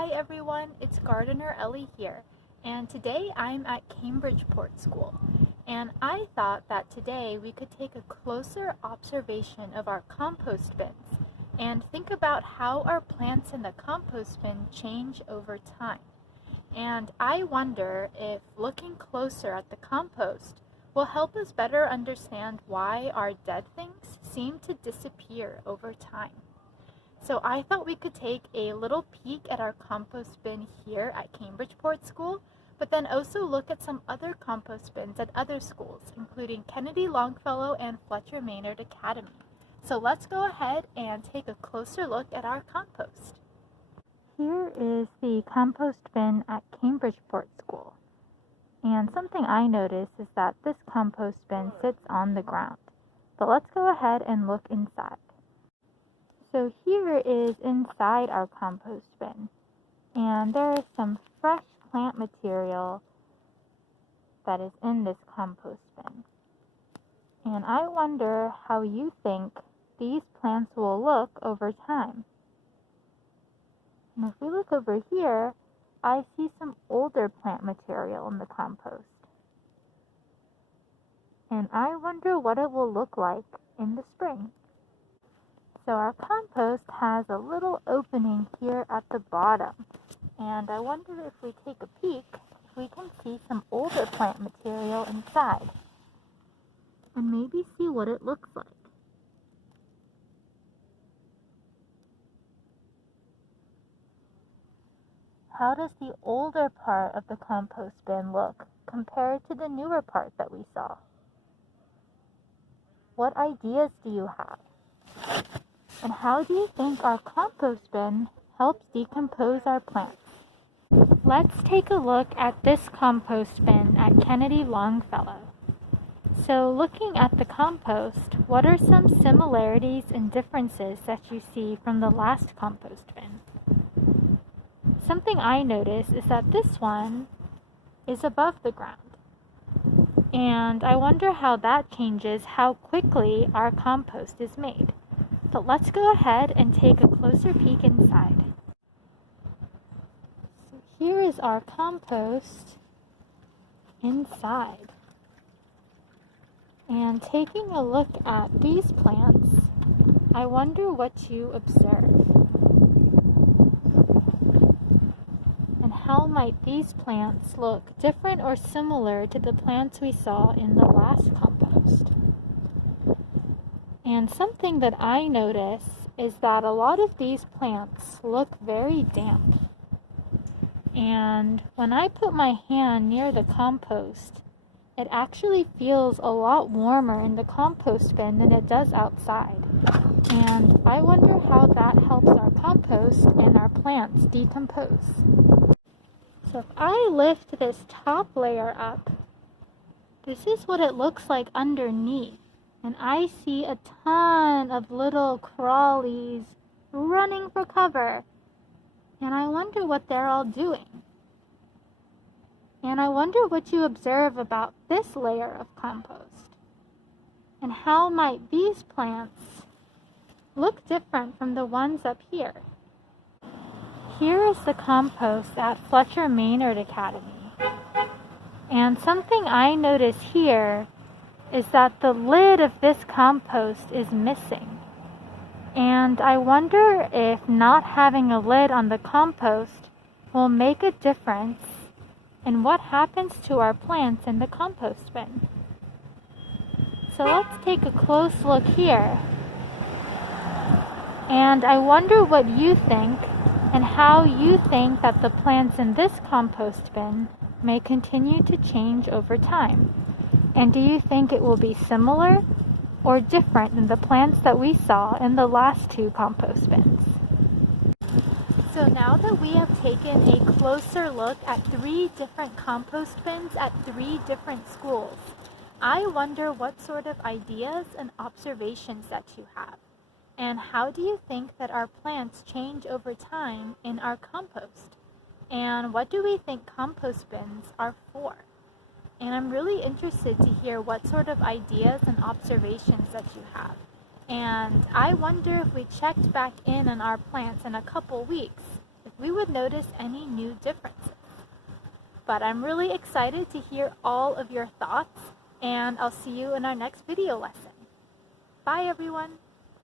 Hi everyone, it's Gardener Ellie here, and today I'm at Cambridgeport School, and I thought that today we could take a closer observation of our compost bins and think about how our plants in the compost bin change over time. And I wonder if looking closer at the compost will help us better understand why our dead things seem to disappear over time. So I thought we could take a little peek at our compost bin here at Cambridgeport School, but then also look at some other compost bins at other schools, including Kennedy Longfellow and Fletcher Maynard Academy. So let's go ahead and take a closer look at our compost. Here is the compost bin at Cambridgeport School. And something I noticed is that this compost bin sits on the ground. But let's go ahead and look inside. So here is inside our compost bin, and there is some fresh plant material that is in this compost bin. And I wonder how you think these plants will look over time. And if we look over here, I see some older plant material in the compost. And I wonder what it will look like in the spring. So our compost has a little opening here at the bottom, and I wonder if we take a peek, if we can see some older plant material inside, and maybe see what it looks like. How does the older part of the compost bin look compared to the newer part that we saw? What ideas do you have? And how do you think our compost bin helps decompose our plants? Let's take a look at this compost bin at Kennedy Longfellow. So looking at the compost, what are some similarities and differences that you see from the last compost bin? Something I notice is that this one is above the ground. And I wonder how that changes how quickly our compost is made. But let's go ahead and take a closer peek inside. So here is our compost inside. And taking a look at these plants, I wonder what you observe. And how might these plants look different or similar to the plants we saw in the last compost? And something that I notice is that a lot of these plants look very damp. And when I put my hand near the compost, it actually feels a lot warmer in the compost bin than it does outside. And I wonder how that helps our compost and our plants decompose. So if I lift this top layer up, this is what it looks like underneath. And I see a ton of little crawlies running for cover. And I wonder what they're all doing. And I wonder what you observe about this layer of compost. And how might these plants look different from the ones up here? Here is the compost at Fletcher Maynard Academy. And something I notice here is that the lid of this compost is missing. And I wonder if not having a lid on the compost will make a difference in what happens to our plants in the compost bin. So let's take a close look here. And I wonder what you think and how you think that the plants in this compost bin may continue to change over time. And do you think it will be similar or different than the plants that we saw in the last two compost bins? So now that we have taken a closer look at 3 different compost bins at 3 different schools, I wonder what sort of ideas and observations that you have. And how do you think that our plants change over time in our compost? And what do we think compost bins are for? And I'm really interested to hear what sort of ideas and observations that you have. And I wonder if we checked back in on our plants in a couple weeks, if we would would notice any new differences. But I'm really excited to hear all of your thoughts, and I'll see you in our next video lesson. Bye everyone!